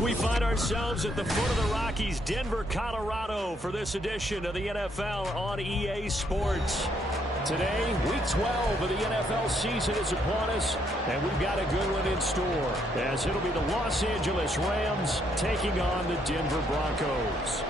We find ourselves at the foot of the Rockies, Denver, Colorado, for this edition of the NFL on EA Sports. Today, Week 12 of the NFL season is upon us, and we've got a good one in store, as it'll be the Los Angeles Rams taking on the Denver Broncos.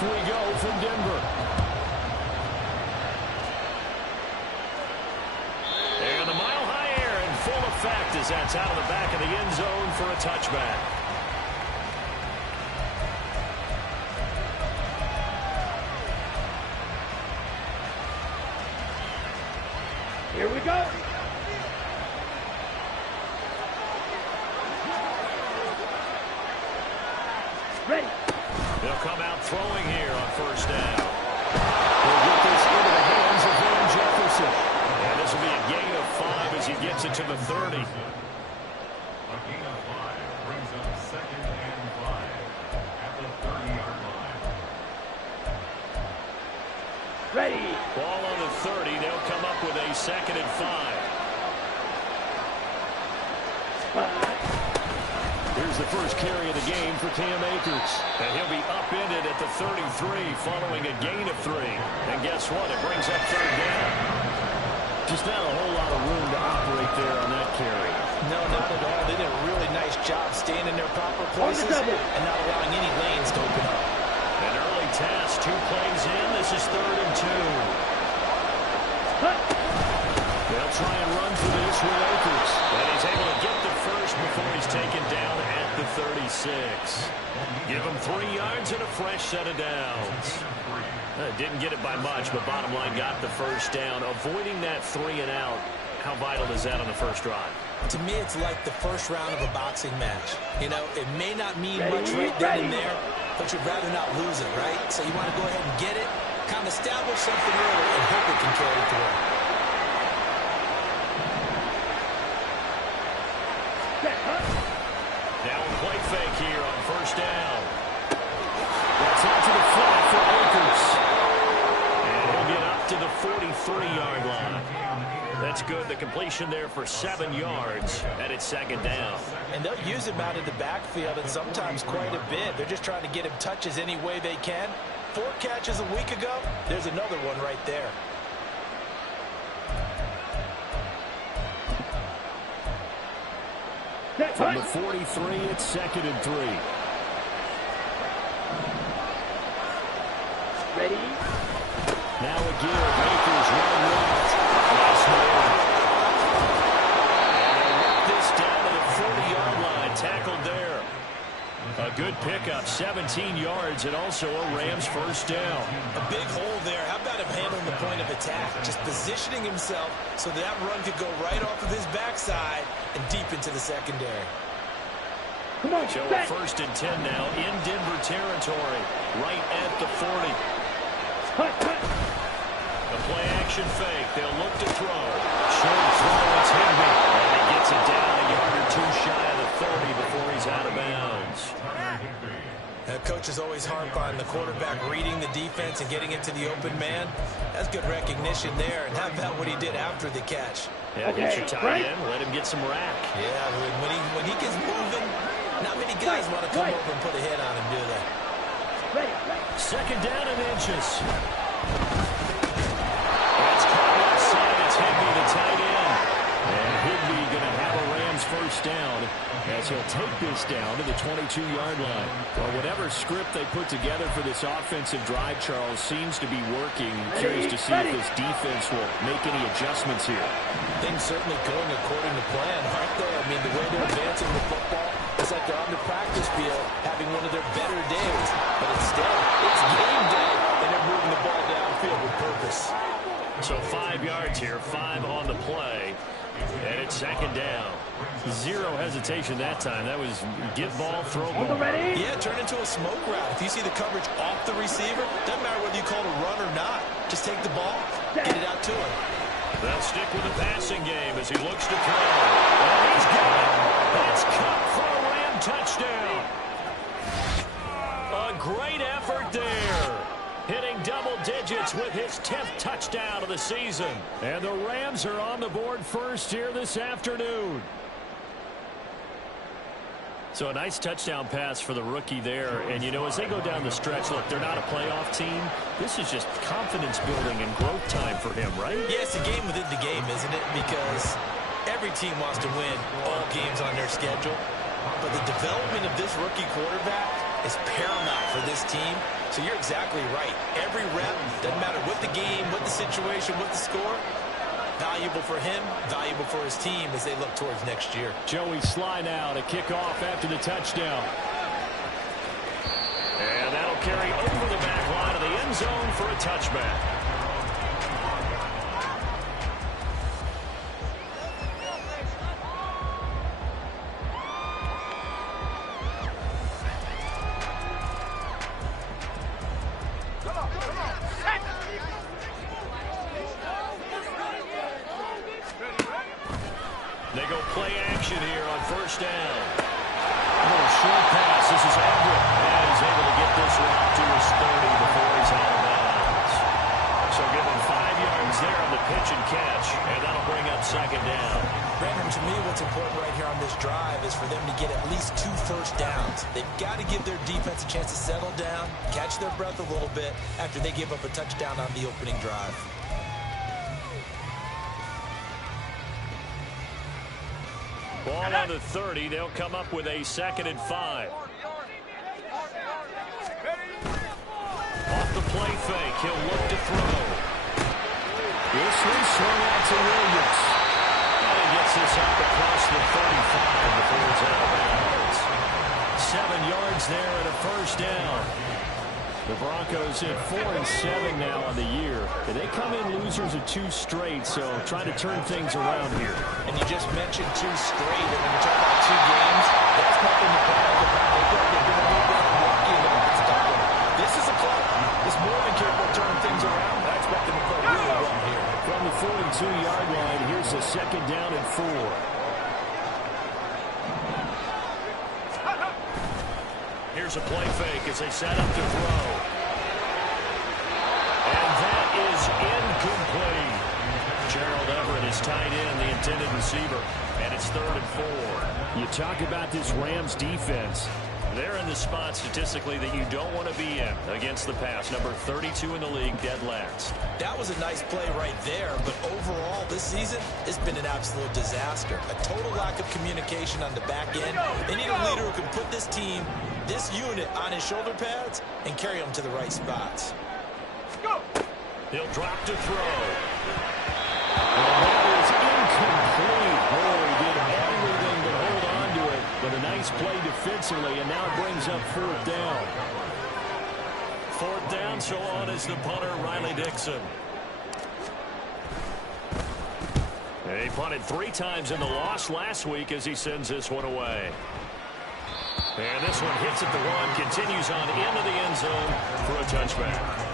We go from Denver. And the mile-high air in full effect as that's out of the back of the end zone for a touchback. Here we go. Ready. They'll come out throwing here on first down. They'll get this into the hands of Van Jefferson. And this will be a gain of 5 as he gets it to the 30. A gain of 5 brings up 2nd and 5 at the 30-yard line. Ready. Ball on the 30. They'll come up with a 2nd and 5. Here's the first carry of the game for Cam Akers. And he'll be upended at the 33 following a gain of 3. And guess what? It brings up 3rd down. Just not a whole lot of room to operate there on that carry. No, not at all. They did a really nice job staying in their proper places and not allowing any lanes to open up. An early task, 2 plays in. This is 3rd and 2. They'll try and run for this with Akers. And he's able to get the first before he's taken down at the 36. Give him 3 yards and a fresh set of downs. Didn't get it by much, but bottom line got the first down. Avoiding that 3 and out, how vital is that on the first drive? To me, it's like the first round of a boxing match. You know, it may not mean much right then and there, but you'd rather not lose it, right? So you want to go ahead and get it, kind of establish something early, and hope it can carry through. Now a play fake here on first down. That's out to the flat for Akers. And he'll get up to the 43-yard line. That's good. The completion there for 7 yards, and it's 2nd down. And they'll use him out of the backfield, and sometimes quite a bit. They're just trying to get him touches any way they can. 4 catches a week ago. There's another one right there. From the 43, it's 2nd and 3. Ready. Now a give. Akers run left. Nice move. And they work this down to the 40-yard line. Tackled there. A good pickup, 17 yards, and also a Rams first down. A big hole there. How about him handling the point of attack? Just positioning himself so that run could go right off of his backside and deep into the secondary. Come on, so a 1st and 10 now in Denver territory, right at the 40. The play action fake. They'll look to throw. Short throw. It's Higbee. And he gets it down a yard or 2 shy of the 30 before he's out of bounds. Coach is always harp on the quarterback reading the defense and getting it to the open man. That's good recognition there. And how about what he did after the catch? Yeah, get your tight end. Let him get some rack. Yeah, when he gets moving, not many guys want to come over and put a hit on him, do they? 2nd down and inches. That's caught outside. It's Higbee, the tight end. And Higbee going to have a Rams first down as he'll take this down to the 22-yard line. Well, whatever script they put together for this offensive drive, Charles, seems to be working. Curious to see if this defense will make any adjustments here. Things certainly going according to plan, aren't they? I mean, the way they're advancing the football, it's like they're on the practice field having one of their better days. But instead, it's game day, and they're moving the ball downfield with purpose. So 5 yards here, 5 on the play. And it's 2nd down. 0 hesitation that time. That was get ball, throw ball. Yeah, turn into a smoke route. If you see the coverage off the receiver, doesn't matter whether you call it a run or not. Just take the ball, get it out to him. They'll stick with the passing game as he looks to throw. And he's got it. That's caught for a Ram touchdown. A great effort there. Hitting double digits with his 10th touchdown of the season. And the Rams are on the board first here this afternoon. So a nice touchdown pass for the rookie there. And, you know, as they go down the stretch, look, they're not a playoff team. This is just confidence building and growth time for him, right? Yeah, it's a game within the game, isn't it? Because every team wants to win all games on their schedule. But the development of this rookie quarterback is paramount for this team. So you're exactly right. Every rep, doesn't matter what the game, what the situation, what the score, valuable for him, valuable for his team as they look towards next year. Joey Sly now to kick off after the touchdown. And that'll carry over the back line of the end zone for a touchback. They go play action here on first down. A little short pass. This is Everett. And he's able to get this route to his 30 before he's out of bounds. So give him 5 yards there on the pitch and catch. And that'll bring up second down. Brandon, to me, what's important right here on this drive is for them to get at least 2 first downs. They've got to give their defense a chance to settle down, catch their breath a little bit after they give up a touchdown on the opening drive. Ball on the 30. They'll come up with a 2nd and 5. Off the play fake. He'll look to throw. This one swung out to Williams. And he gets this up across the 35 before it's out of bounds. 7 yards there and a first down. The Broncos at 4-7 now on the year. They come in losers of 2 straight, so trying to turn things around here. And you just mentioned 2 straight, and when you talk about 2 games, that's nothing to brag about. They've been a little bit lucky in the last couple. This is a club that's more than capable of turning things around. I expect them to play really well here. From the 42-yard line, here's a 2nd down and 4. Here's a play fake as they set up to throw. And that is incomplete. Gerald Everett is tied in, the intended receiver. And it's 3rd and 4. You talk about this Rams defense. They're in the spot statistically that you don't want to be in against the pass. Number 32 in the league, dead last. That was a nice play right there, but overall this season, it's been an absolute disaster. A total lack of communication on the back end. They need a leader who can put this team, this unit, on his shoulder pads and carry them to the right spots. He'll drop to throw. And that is incomplete. Boy, he did everything but hold on to it. But a nice play defensively, and now it brings up 4th down. 4th down, so on is the punter, Riley Dixon. He punted 3 times in the loss last week as he sends this one away. And this one hits at the 1, continues on into the end zone for a touchback.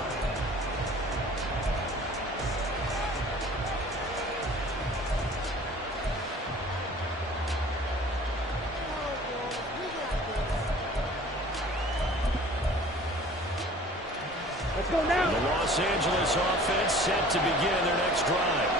Let's go now. The Los Angeles offense set to begin their next drive.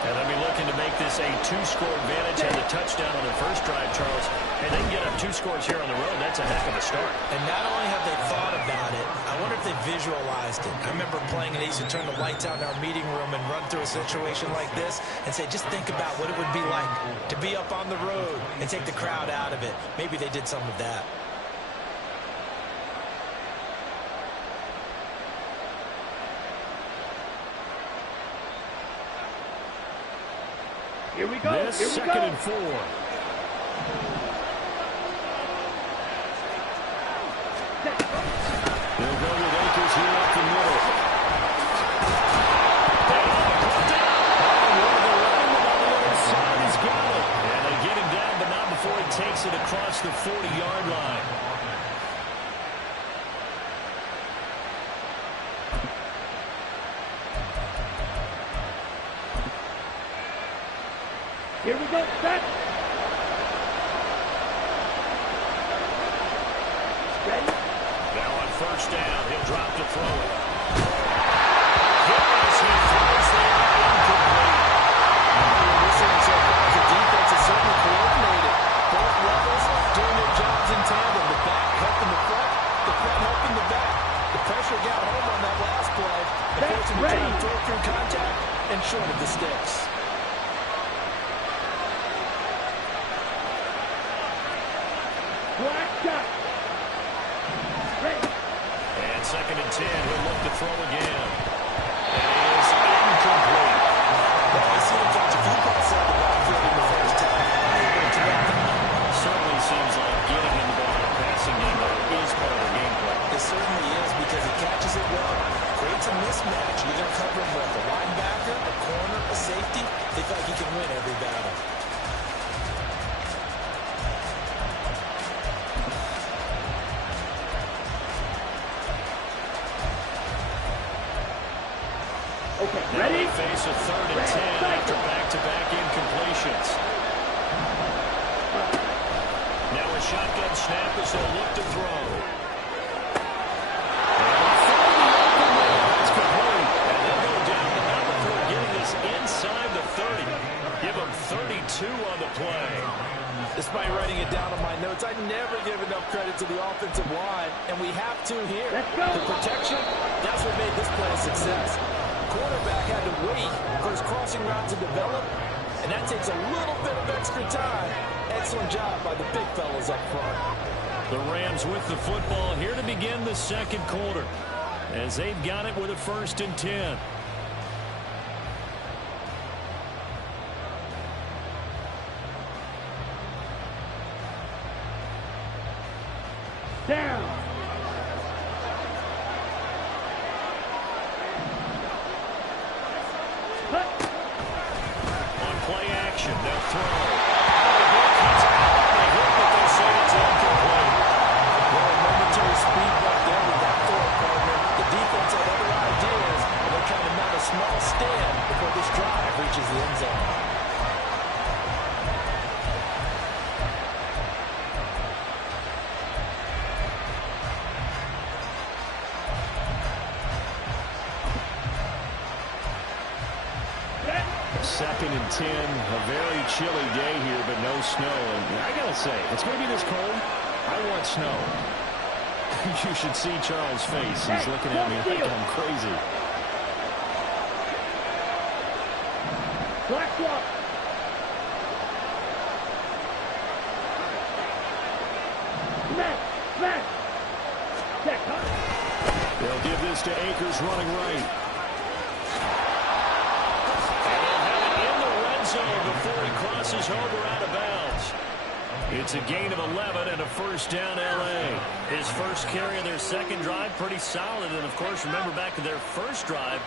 And they'll be looking to make this a 2-score advantage. Had the touchdown on their first drive, Charles. And they can get up 2 scores here on the road. That's a heck of a start. And not only have they thought about it, I wonder if they visualized it. I remember playing and they used to turn the lights out in our meeting room and run through a situation like this and say, just think about what it would be like to be up on the road and take the crowd out of it. Maybe they did some of that. Here we go. This Here we 2nd go. and 4. They'll go with Akers here up the middle. He's got it. And they get him down, but not before he takes it across the 40-yard line. Here we go. Set. Ready. Now on first down, he'll drop to throw it. As he throws there, incomplete. You're listening so far as the defense is certainly coordinated. Both levels doing their jobs in tandem. The back helping the front helping the back. The pressure got home on that last play. And forced him to try and throw through contact and short of the sticks. Black shot. Ready. And 2nd and 10, he'll look to throw again. It is incomplete. I see him catch a few passes out of the backfield in the first half. Certainly seems like getting him the ball in a passing game is part of the game plan. It certainly is because he catches it well, creates a mismatch. You're going to cover him with a linebacker, a corner, a safety. They feel like he can win every battle. Okay, Now ready? they face a 3rd and 10 after back-to-back incompletions. Now a shotgun snap as they'll look to throw. That's complete. And they'll go down the number for getting this inside the 30. Give them 32 on the play. Despite writing it down on my notes, I never give enough credit to the offensive line, and we have to here. Let's go. The protection, that's what made this play a success. Quarterback had to wait for his crossing route to develop, and that takes a little bit of extra time. Excellent job by the big fellas up front. The Rams with the football here to begin the 2nd quarter as they've got it with a 1st and 10. Down. Cut. On play action, they'll throw. The ball cuts out on the hit, but they say it's incomplete. Well, a momentary speed right there with that throw, partner. The defense had other ideas, and they're trying to mount a small stand before this drive reaches the end zone. Set. 2nd and 10, a very chilly day here, but no snow. And I gotta say, if it's going to be this cold, I want snow. You should see Charles' face. He's looking at me like I'm crazy. Black block. Smash. Smash. Check. Huh? They'll give this to Akers running right. And he'll have it in the red zone before he crosses over out of bounds. It's a gain of 11 and a 1st down L.A. His first carry of their 2nd drive, pretty solid. And, of course, remember back to their 1st drive,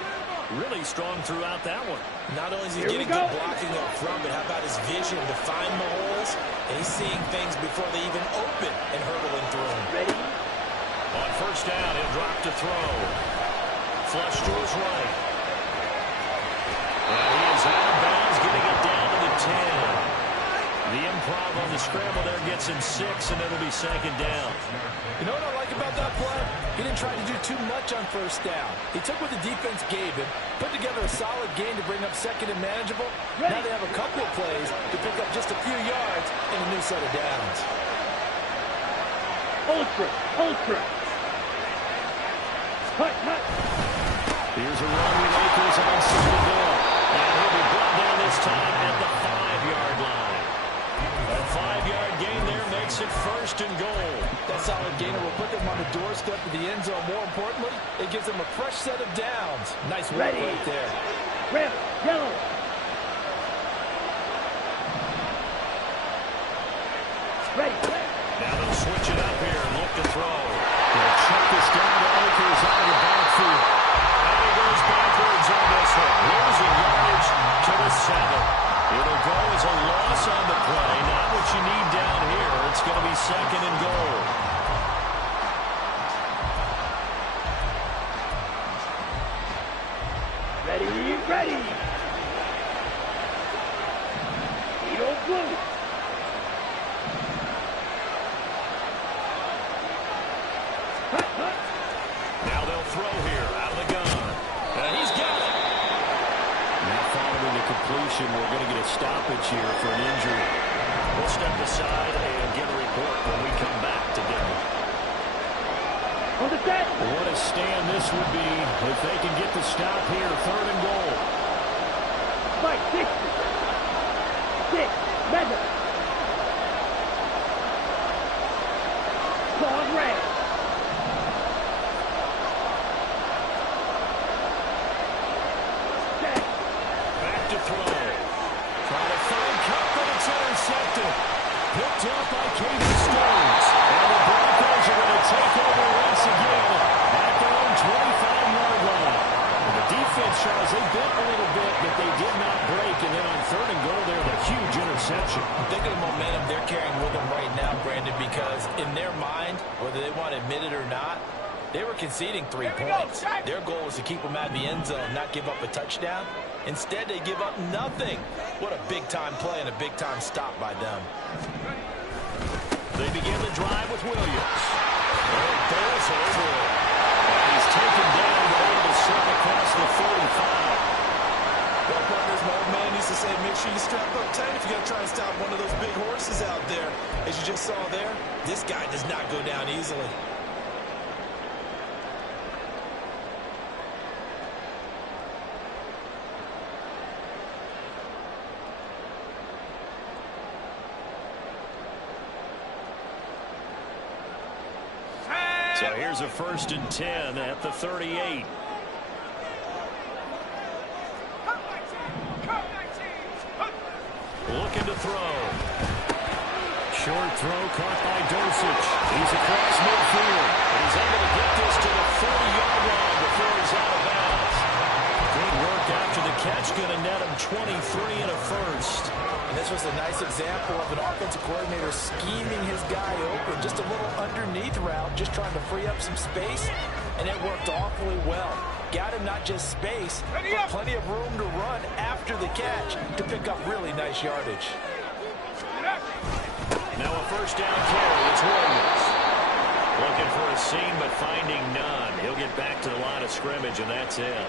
really strong throughout that one. Not only is he Here we getting go. good blocking up front, but how about his vision to find the holes? And he's seeing things before they even open and hurdling through them. Ready. On 1st down, he'll drop to throw. Flush to his right. And he is out of bounds, getting it down to the 10. The improv on the scramble there gets him 6, and it'll be 2nd down. You know what I like about that play? He didn't try to do too much on 1st down. He took what the defense gave him, put together a solid game to bring up 2nd and manageable. Now they have a couple of plays to pick up just a few yards and a new set of downs. Ultra. Ultra. Cut. Cut. Here's a run with Akers on 2nd down. And he'll be brought down this time at the 5-yard line. A 5-yard gain there makes it 1st and goal. That solid gainer will put them on the doorstep of the end zone. More importantly, it gives them a fresh set of downs. Nice work Ready. right there. Red. Yellow. Ready. Now they'll switch it up here and look to throw. They'll check this down to Akers out of the backfield. And he goes backwards on this one. Losing yardage to the 7. It'll go as a loss on the play. Not what you need down here. It's going to be 2nd and goal. Ready. Ready. Move. Hut, hut. Now they'll throw here out of the gun. And he's got it. Now following the completion, we're going to get a stoppage here for an injury. We'll step aside and get a report when we come back to Denver. On the set. What a stand this would be if they can get the stop here, 3rd and goal. Mike, 60. 6. Mender. Claude Ray. Set. Back to throw. Trying to find Cup, but it's intercepted. Picked up by Caden Stones. And the Broncos are going to take over once again at their own 25-yard line. And the defense, Charles, they bit a little bit, but they did not break. And then on 3rd and goal there, the huge interception. Think of the momentum they're carrying with them right now, Brandon, because in their mind, whether they want to admit it or not, they were conceding 3 points. Their goal was to keep them out of the end zone, not give up a touchdown. Instead, they give up nothing. What a big-time play and a big-time stop by them. They begin the drive with Williams. And it goes over. And he's taken down, but able to slip across the 45. Well, partners, my old man used to say, make sure you strap up tight if you're going to try and stop one of those big horses out there. As you just saw there, this guy does not go down easily. So here's a 1st and 10 at the 38. Looking to throw. Short throw caught by Dosich. He's across midfield. And he's able to get this to the 40-yard line before he's out of bounds. Good work after the catch. Going to net him 23 and a first. And this was a nice example of an offensive coordinator scheming his guy open. Just a little underneath route, just trying to free up some space, and it worked awfully well. Got him not just space, but plenty of room to run after the catch to pick up really nice yardage. Now a 1st down carry. It's Williams. Looking for a seam, but finding none. He'll get back to the line of scrimmage, and that's it.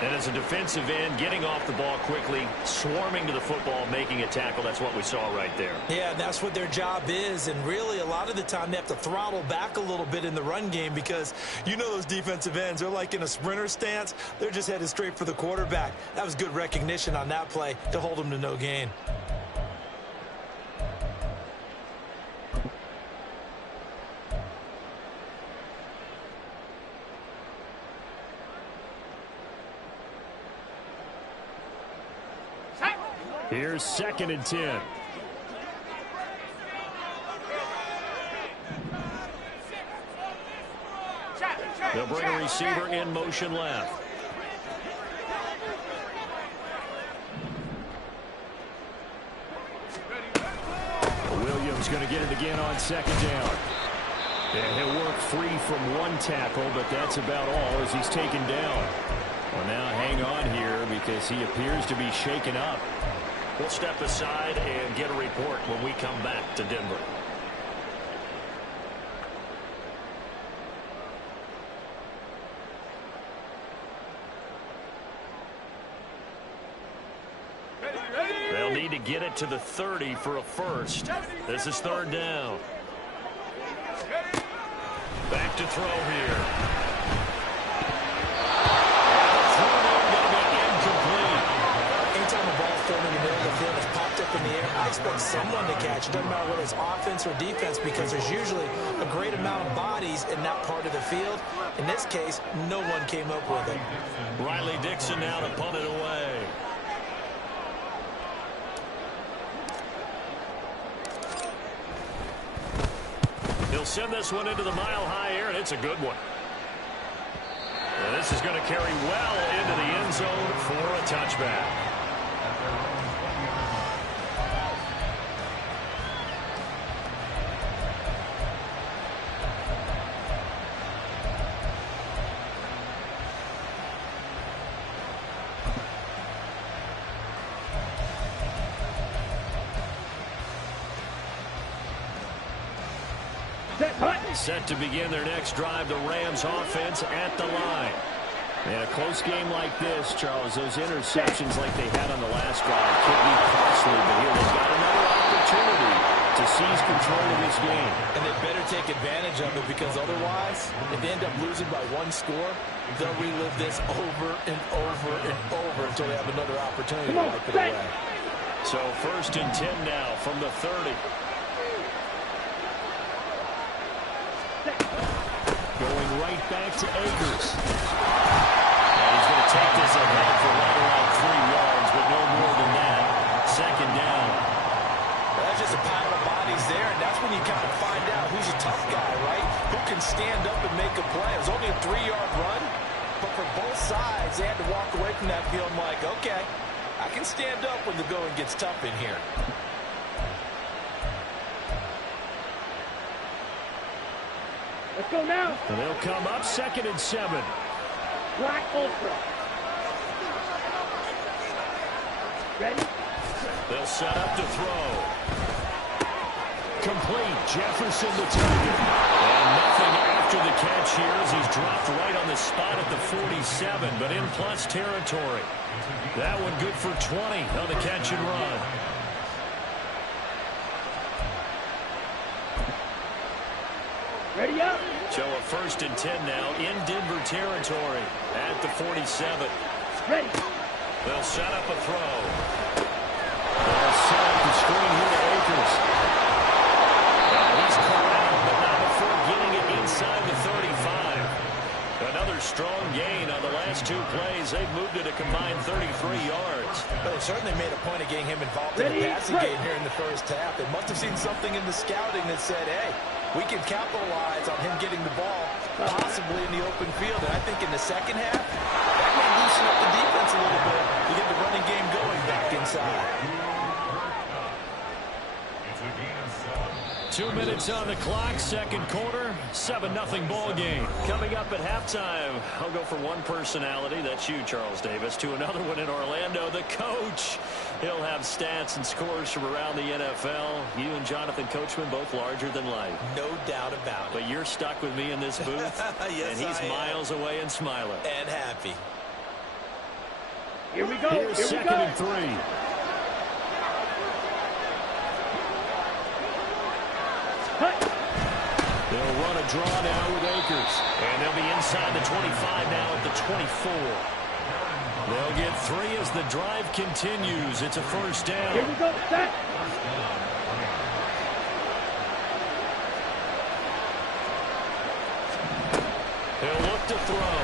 And as a defensive end, getting off the ball quickly, swarming to the football, making a tackle, that's what we saw right there. Yeah, that's what their job is, and really a lot of the time they have to throttle back a little bit in the run game because you know those defensive ends, they're like in a sprinter stance. They're just headed straight for the quarterback. That was good recognition on that play to hold them to no gain. Here's 2nd and 10. They'll bring a receiver in motion left. Williams going to get it again on 2nd down. And he'll work free from one tackle, but that's about all as he's taken down. Well, now hang on here because he appears to be shaken up. We'll step aside and get a report when we come back to Denver. They'll need to get it to the 30 for a first. This is 3rd down. Back to throw here. Anytime the ball's thrown in the middle of the field, it's popped up in the air, I expect someone to catch. It doesn't matter whether it's offense or defense because there's usually a great amount of bodies in that part of the field. In this case, no one came up with it. Riley Dixon now to punt it away. He'll send this one into the mile-high air, and it's a good one. And this is going to carry well into the end zone for a touchback. Set to begin their next drive, the Rams offense at the line. And a close game like this, Charles, those interceptions like they had on the last drive could be costly, but here they've got another opportunity to seize control of this game. And they better take advantage of it, because otherwise, if they end up losing by one score, they'll relive this over and over and over until they have another opportunity to wipe it away. So 1st and 10 now from the 30. Going right back to Akers. And he's going to take this ahead for right around 3 yards, but no more than that. 2nd down. Well, that's just a pile of bodies there, and that's when you kind of find out who's a tough guy, right? Who can stand up and make a play. It was only a 3-yard run, but for both sides, they had to walk away from that field like, okay, I can stand up when the going gets tough in here. Let's go now. And they'll come up 2nd and 7. Black Ultra. Ready? They'll set up to throw. Complete. Jefferson the target. And nothing after the catch here as he's dropped right on the spot at the 47, but in plus territory. That one good for 20 on the catch and run. Ready up. So a 1st and 10 now in Denver territory at the 47. Ready. They'll set up a throw. They'll set up the screen here to Akers. He's corralled, but not before getting it inside the 35. Another strong gain on the last 2 plays. They've moved it a combined 33 yards. But they certainly made a point of getting him involved in the passing game here in the first half. They must have seen something in the scouting that said, hey, we can capitalize on him getting the ball, possibly in the open field. And I think in the second half, that may loosen up the defense a little bit to get the running game going back inside. It's a gain of 7. 2 minutes on the clock, 2nd quarter, 7-0 ball game. Coming up at halftime, I'll go from one personality, that's you, Charles Davis, to another one in Orlando, the coach. He'll have stats and scores from around the NFL. You and Jonathan Coachman both larger than life. No doubt about it. But you're stuck with me in this booth, yes, and he's miles away and smiling. And happy. Here we go. Here's Here we 2nd go. and 3. They'll run a draw now with Akers. And they'll be inside the 25 now at the 24. They'll get 3 as the drive continues. It's a 1st down. Here we go. Set. He'll look to throw.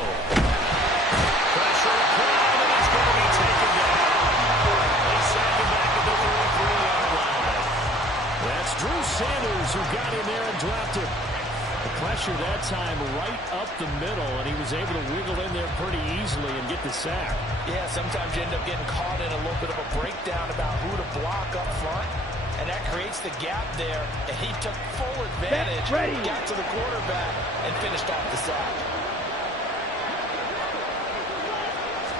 Pressure applied, and it's going to be taken down. They sack him back at the 43-yard line. That's Drew Sanders who got in there and dropped him. The pressure that time right up the middle, and he was able to wiggle in there pretty easily and get the sack. Yeah, sometimes you end up getting caught in a little bit of a breakdown about who to block up front, and that creates the gap there, and he took full advantage, got to the quarterback, and finished off the sack.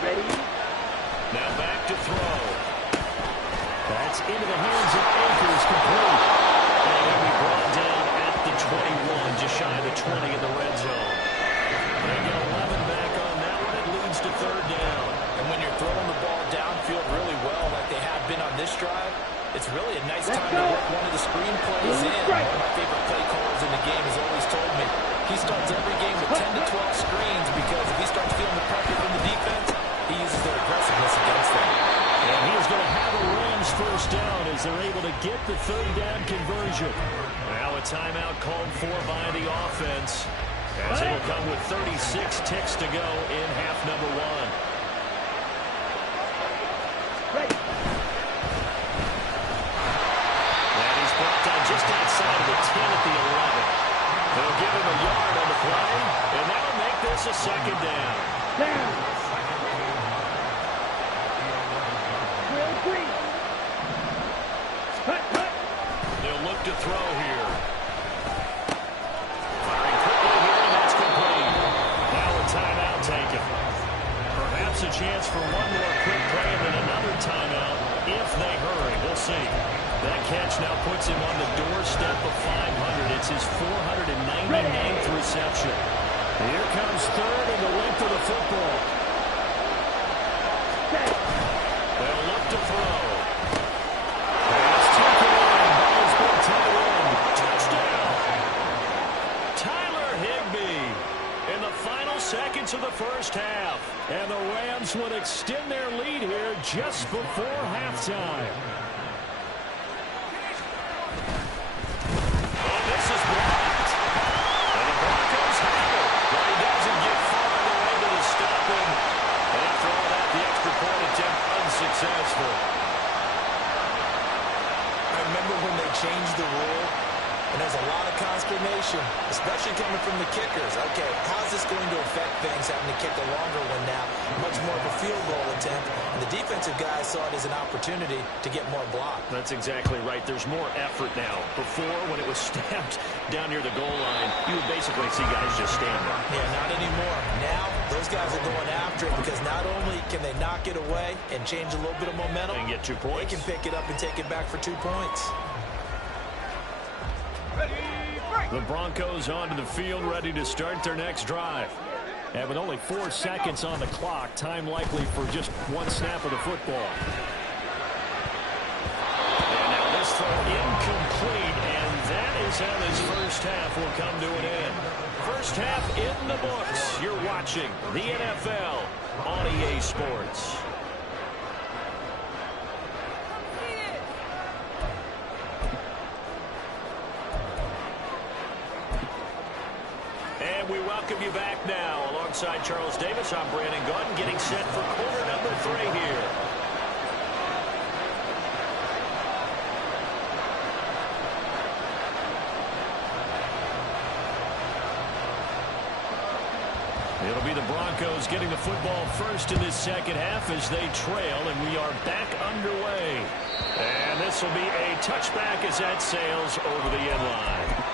Ready. Now back to throw. That's into the hands of Akers, complete. And he'll be brought down at the 21, just shy of the 20 in the red zone. They get 11 back on that one. It leads to 3rd down. And when you're throwing the ball downfield really well like they have been on this drive, it's really a nice time to work one of the screen plays in. One of my favorite play callers in the game has always told me he starts every game with 10 to 12 screens, because if he starts feeling the pressure from the defense, he uses their aggressiveness against them. And he is going to have a Rams 1st down as they're able to get the 3rd down conversion. Now a timeout called for by the offense, as it will come with 36 ticks to go in half number 1. And he's brought down just outside of the 10 at the 11. They'll give him a yard on the play, and that'll make this a 2nd down. Down. They'll look to throw here. Firing quickly here, and that's complete. Now a timeout taken. Perhaps a chance for one more quick play and then another timeout if they hurry. We'll see. That catch now puts him on the doorstep of 500. It's his 499th reception. Here comes third and the length of the football. They'll look to throw. Pass taken in. Ball's been tied in. Touchdown. Tyler Higbee in the final seconds of the first half. And the Rams would extend their lead here just before halftime. Oh, this is blocked. And the Broncos have it. But he doesn't get far on the way to the stopping. And after all that, the extra point attempt unsuccessful. I remember when they changed the rule, and there's a lot of consternation, especially coming from the kickers. Okay, how's this going to affect things, having to kick a longer one now, much more of a field goal attempt, and the defensive guys saw it as an opportunity to get more block. That's exactly right. There's more effort now. Before, when it was stamped down near the goal line, you would basically see guys just stand there. Yeah, not anymore. Now, those guys are going after it because not only can they knock it away and change a little bit of momentum, And get 2 points. they can pick it up and take it back for 2 points. The Broncos onto the field, ready to start their next drive. And with only 4 seconds on the clock, time likely for just one snap of the football. And now this throw incomplete, and that is how this first half will come to an end. First half in the books. You're watching the NFL on EA Sports. And we welcome you back now. Alongside Charles Davis, I'm Brandon Gaudin, getting set for quarter number 3 here. It'll be the Broncos getting the football first in this second half as they trail, and we are back underway. And this will be a touchback as that sails over the end line.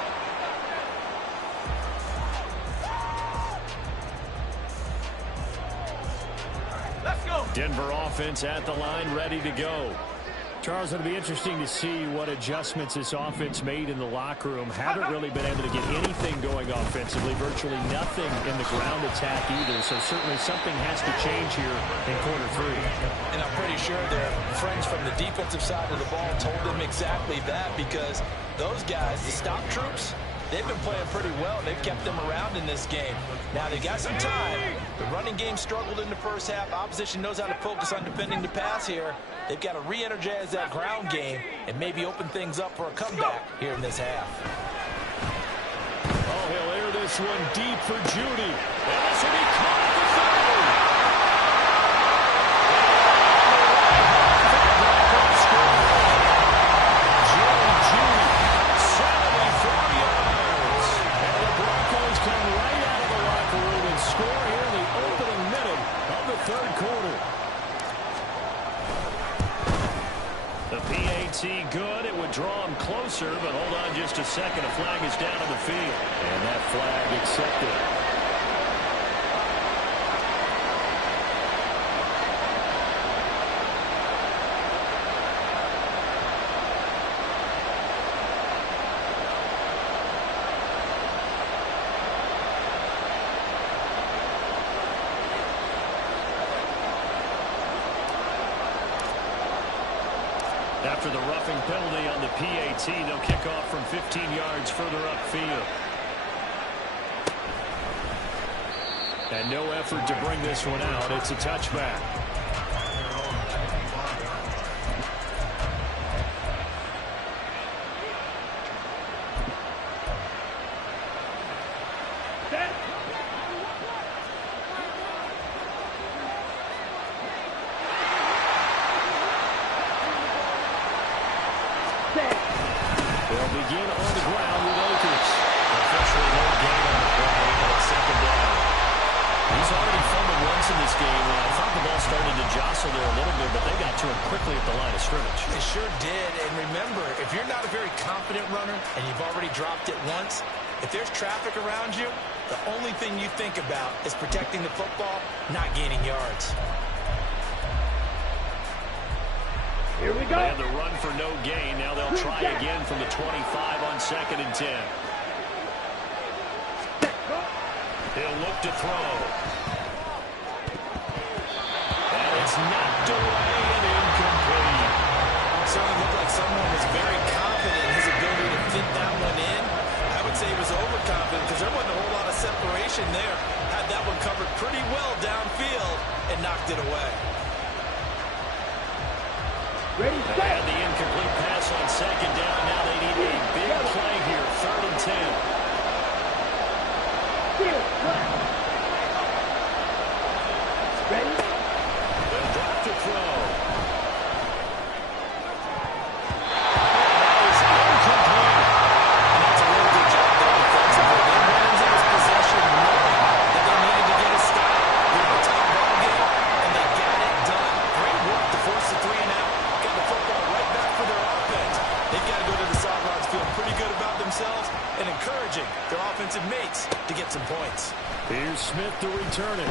Denver offense at the line, ready to go. Charles, it'll be interesting to see what adjustments this offense made in the locker room. Haven't really been able to get anything going offensively, virtually nothing in the ground attack either. So certainly something has to change here in quarter 3. And I'm pretty sure their friends from the defensive side of the ball told them exactly that, because those guys, the stop troops, they've been playing pretty well. They've kept them around in this game. Now, they got some time. The running game struggled in the first half. Opposition knows how to focus on defending the pass here. They've got to re-energize that ground game and maybe open things up for a comeback here in this half. Oh, he'll air this one deep for Judy. And this will be caught at the 30. Good. It would draw him closer, but hold on just a second. A flag is down on the field. And that flag accepted. After the roughing penalty on the PAT, they'll kick off from 15 yards further upfield. And no effort to bring this one out. It's a touchback. If there's traffic around you, the only thing you think about is protecting the football, not gaining yards. Here we go. They had the run for no gain. Now they'll try again from the 25 on 2nd and 10. He'll look to throw. And it's knocked away and incomplete. It certainly looked like someone was very confident in his ability to fit that one in. I would say he was overconfident because there wasn't a whole lot of separation there. Had that one covered pretty well downfield and knocked it away. Ready, They set. had the incomplete pass on 2nd down. Now they need a big play here. 3rd and 10. Field, flat. Ready. They'll drop to throw. And encouraging their offensive mates to get some points. Here's Smith to return it.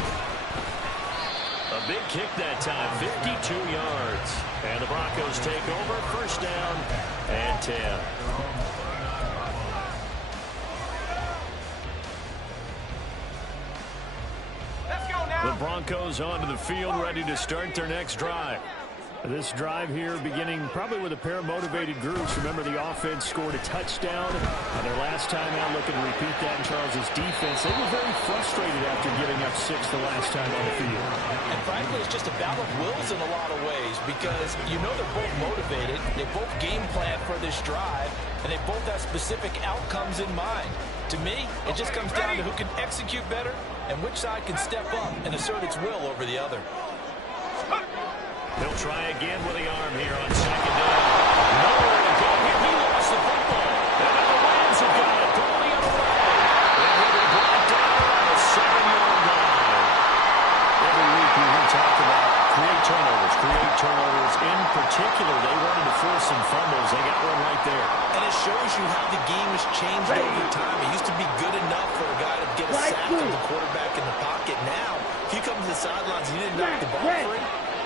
A big kick that time, 52 yards. And the Broncos take over, 1st down and 10. The Broncos onto the field, ready to start their next drive. This drive here beginning probably with a pair of motivated groups. Remember, the offense scored a touchdown on their last time out. Looking to repeat that in Charles's defense. They were very frustrated after giving up 6 the last time on the field. And frankly, it's just a battle of wills in a lot of ways because you know they're both motivated. They both game plan for this drive, and they both have specific outcomes in mind. To me, it just comes down to who can execute better and which side can step up and assert its will over the other. He'll try again with the arm here on 2nd down. Nowhere to go here. He lost the football. And now the Rams have got it going the other way. And he'll be brought down on the 7-yard line. Every week we hear talk about create turnovers. In particular, they wanted to force some fumbles. They got one right there. And it shows you how the game has changed over time. It used to be good enough for a guy to get a sack of the quarterback in the pocket. Now, if you come to the sidelines and you didn't knock the ball free,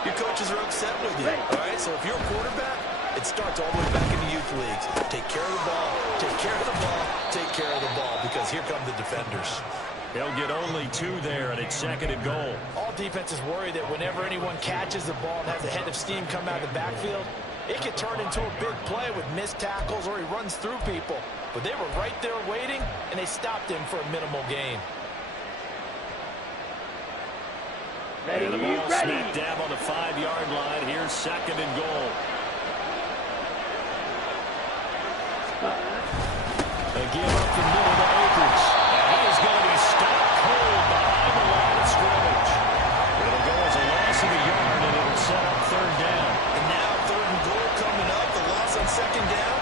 your coaches are upset with you, all right? So if you're a quarterback, it starts all the way back in the youth leagues. Take care of the ball, take care of the ball, take care of the ball, because here come the defenders. They'll get only 2 there, and it's 2nd and goal. All defenses worry that whenever anyone catches the ball and has a head of steam come out of the backfield, it could turn into a big play with missed tackles or he runs through people. But they were right there waiting, and they stopped him for a minimal gain. And the ball smack dab on the 5-yard line. Here's 2nd and goal. They give up the middle to Akers. And he is going to be stopped cold behind the line of scrimmage. It'll go as a loss of a yard, and it'll set up 3rd down. And now 3rd and goal coming up. The loss on 2nd down.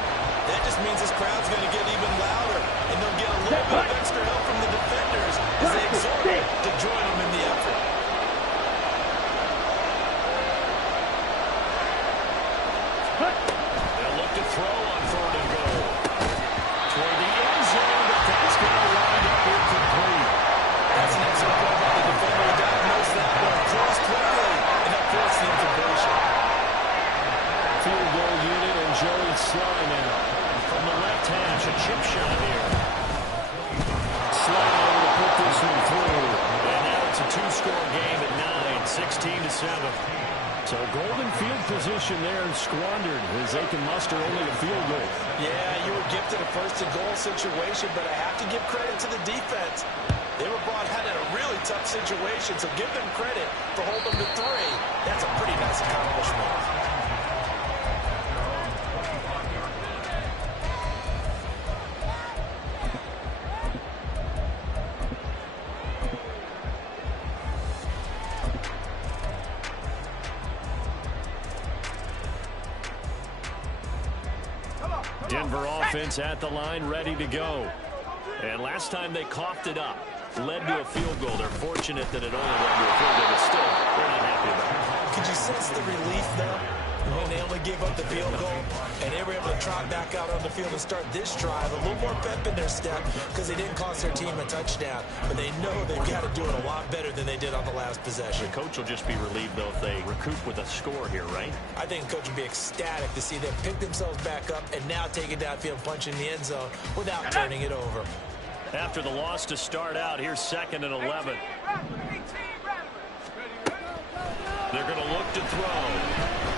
That just means this crowd's going to get even louder. And they'll get a little bit of extra help from the defenders as they exhort them to join them in the effort. They'll look to throw on 3rd and goal. Toward the end zone, but that's going to wind up incomplete. That's an excellent play by the defender to diagnose that one. Close quickly, and that forced the incompletion. Field goal unit and Joey Sly now. From the left hash, a chip shot here. Sly able to put this one through. And now it's a 2-score game at 9, 16-7. So golden field position there and squandered as they can muster only a field goal. Yeah, you were gifted a 1st and goal situation, but I have to give credit to the defense. They were brought out in a really tough situation, so give them credit for holding them to 3. That's a pretty nice accomplishment. Denver offense at the line, ready to go. And last time they coughed it up, led to a field goal. They're fortunate that it only led to a field goal, but still, they're not happy about it. Could you sense the relief, though, when they only gave up the field goal, and they were able to trot back out on the field and start this drive. A little more pep in their step because they didn't cost their team a touchdown. But they know they've got to do it a lot better than they did on the last possession. The coach will just be relieved, though, if they recoup with a score here, right? I think the coach will be ecstatic to see them pick themselves back up and now take it downfield, punch in the end zone without turning it over. After the loss to start out, here's 2nd and 11. They're going to look to throw.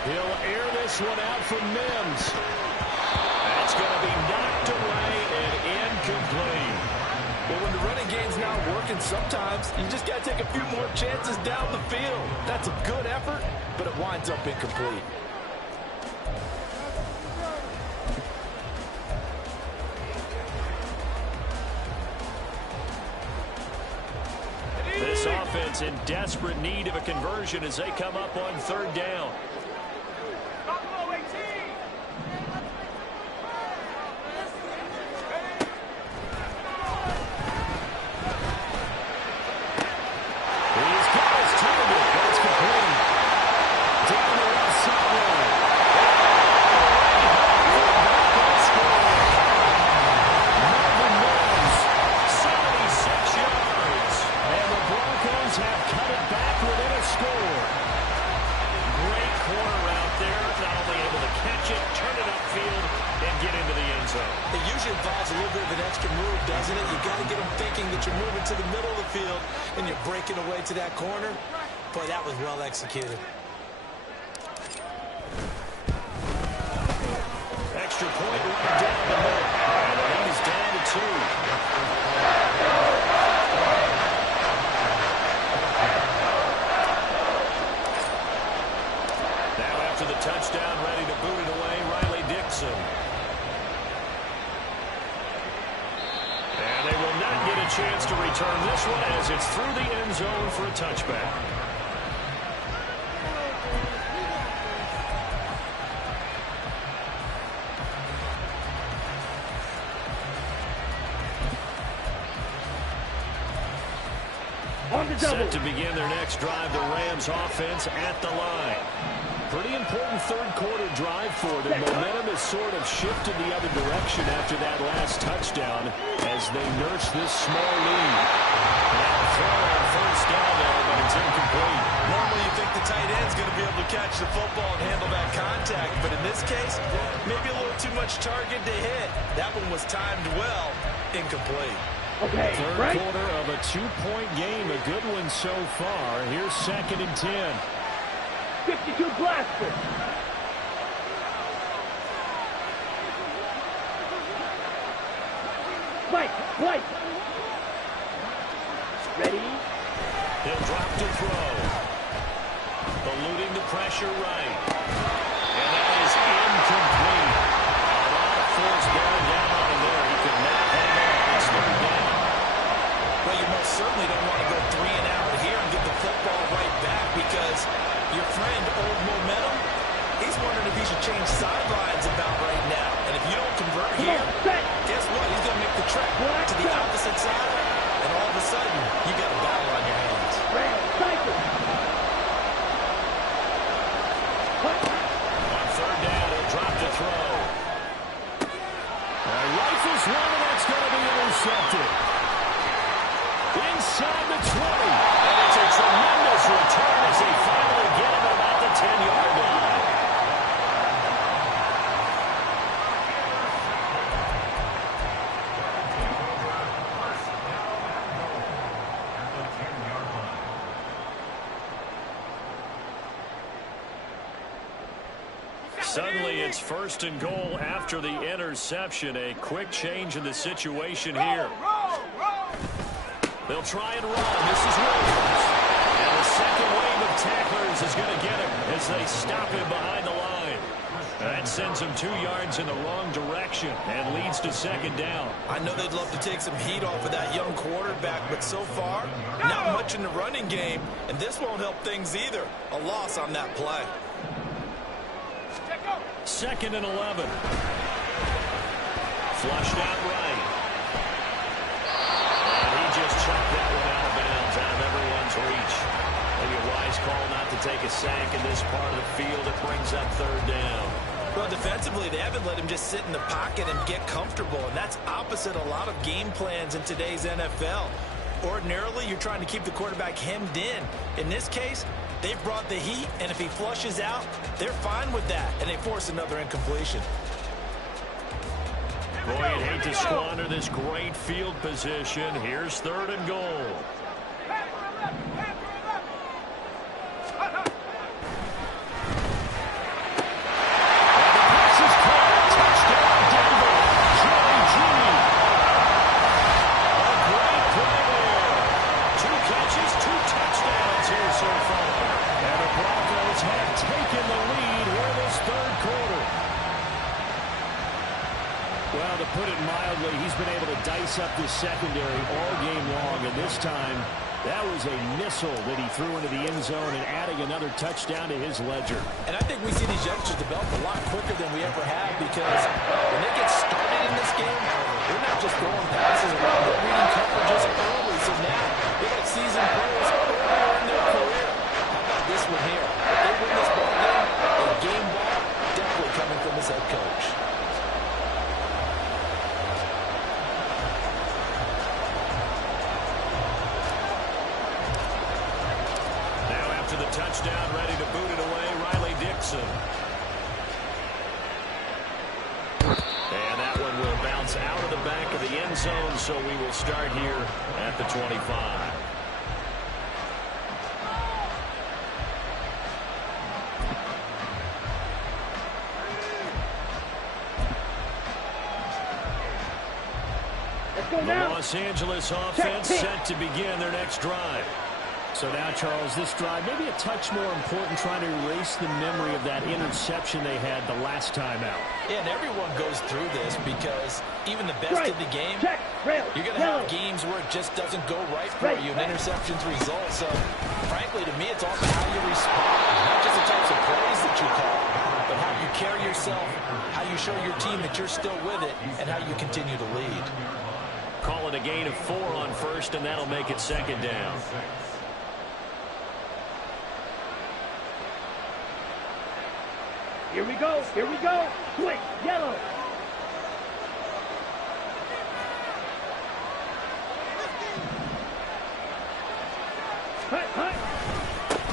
He'll air this one out for Mims. That's going to be knocked away and incomplete. Well, when the running game's not working, sometimes you just got to take a few more chances down the field. That's a good effort, but it winds up incomplete. This offense in desperate need of a conversion as they come up on 3rd down. He's got his target. That's complete. Down the left sideline. Marvin Mims, 76 yards. And the Broncos have cut it back within a score. Great corner out there. Not only able to catch it, turn it upfield, and get into the end zone. It usually involves a little bit of an extra move, doesn't it? You've got to get them thinking that you're moving to the middle of the field and you're breaking away to that corner. Boy, that was well executed. Extra point right down the middle. And the lead is down to 2. Now after the touchdown, ready to boot it away, Riley Dixon. And they will not get a chance to return this one as it's through the end zone for a touchback. Set to begin their next drive, the Rams offense at the line. Pretty important third quarter drive for them. Momentum has sort of shifted the other direction after that last touchdown as they nurse this small lead. And throw on 1st down there, but it's incomplete. Normally you think the tight end's going to be able to catch the football and handle that contact, but in this case, maybe a little too much target to hit. That one was timed well, incomplete. Okay, Third right? quarter of a 2-point game, a good one so far. Here's 2nd and 10. 52 blaster. Spike. Ready? He'll drop to throw. Eluding the pressure right. And that is incomplete. A lot of force bearing down on him there. He could not hang on. It's 3rd down. Well, you most certainly don't want to go 3 and out here and get the football right back because your friend, Old Momentum, he's wondering if he should change sidelines about right now. And if you don't convert here, guess what? He's going to make the trek to the opposite side, and all of a sudden, you got a battle on your hands. On 3rd down, he'll drop to throw. Rifles one, and that's going to be intercepted. Inside the 20. And it's a tremendous return as they finally get him at about the 10-yard line. Suddenly, it's 1st and goal after the interception. A quick change in the situation here. They'll try and run. This is Williams. And the second wave of tacklers is going to get him as they stop him behind the line. That sends him 2 yards in the wrong direction and leads to 2nd down. I know they'd love to take some heat off of that young quarterback, but so far, not much in the running game, and this won't help things either. A loss on that play. 2nd and 11. Flushed out right. And he just chucked that one out of bounds, out of everyone's reach. Maybe a wise call not have to take a sack in this part of the field. It brings up third down. Well, defensively, they haven't let him just sit in the pocket and get comfortable, and that's opposite a lot of game plans in today's NFL. Ordinarily, you're trying to keep the quarterback hemmed in. In this case, they've brought the heat, and if he flushes out, they're fine with that, and they force another incompletion. Boy, you'd hate to squander this great field position. Here's third and goal. Well, to put it mildly, he's been able to dice up this secondary all game long, and this time that was a missile that he threw into the end zone and adding another touchdown to his ledger. And I think we see these youngsters develop a lot quicker than we ever have, because when they get started in this game, they're not just throwing passes around, they're reading coverages early. So now they're like seasoned players earlier in their career. How about this one here? If they win this ball game, a game ball definitely coming from his head coach. Touchdown, ready to boot it away, Riley Dixon. And that one will bounce out of the back of the end zone, so we will start here at the 25. Let's go The now. Los Angeles offense set to begin their next drive. So now, Charles, this drive maybe a touch more important, trying to erase the memory of that interception they had the last time out. Yeah, and everyone goes through this, because even the best of the game, Check. Rail. you're going to have games where it just doesn't go right for you, and interceptions result. So, frankly, to me, it's all about how you respond, not just the types of plays that you call, but how you carry yourself, how you show your team that you're still with it, and how you continue to lead. Call it a gain of 4 on first, and that'll make it second down. Here we go. Here we go. Quick. Yellow. Hut.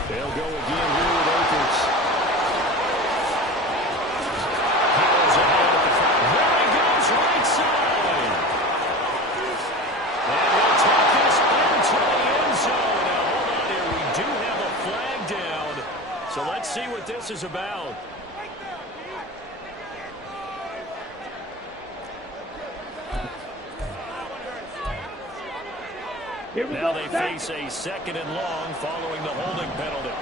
They'll go again here with Akers. Powers ahead at the front. There he goes, right side. And he'll take this into the end zone. Now, hold on here. We do have a flag down. So let's see what this is about. Here we Now go. they face a second and long following the holding penalty.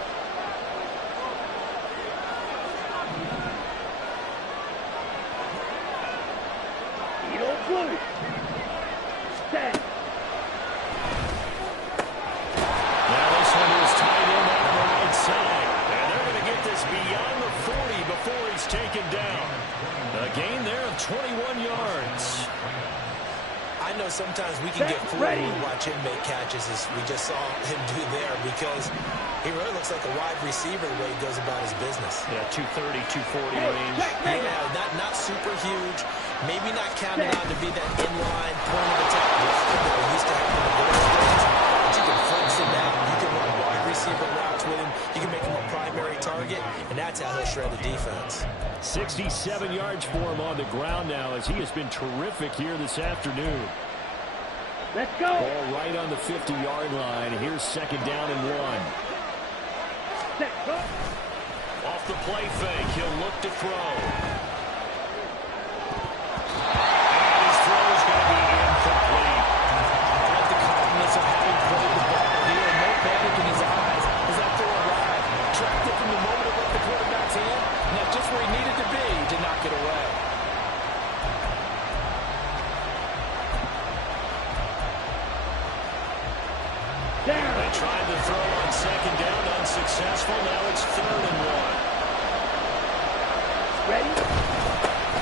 Set. Now this one is tied in on the right side. And they're going to get this beyond the 40 before he's taken down. A gain there of 21 yards. I know sometimes we can get fooled when we watch him make catches, as we just saw him do there, because he really looks like a wide receiver the way he goes about his business. Yeah, 230, 240 range. Yeah, not super huge. Maybe not counted on to be that inline point of attack blocker that we used to have in the good old days. But you can flex him out. You can run wide receiver routes with him. You can make him a primary target, and that's how he'll shred the defense. 67 yards for him on the ground now, as he has been terrific here this afternoon. Let's go. Ball right on the 50-yard line. Here's second down and 1. Set. Go. Off the play fake, he'll look to throw. And his throw is going to be incomplete. I like the confidence of having played the ball here. No panic in his eyes as that throw arrived. Tracked it from the moment it left the quarterback's hand, and that's just where he needed to be to knock it away. Down. They tried to throw on second down, unsuccessful. Now it's third and 1. Ready.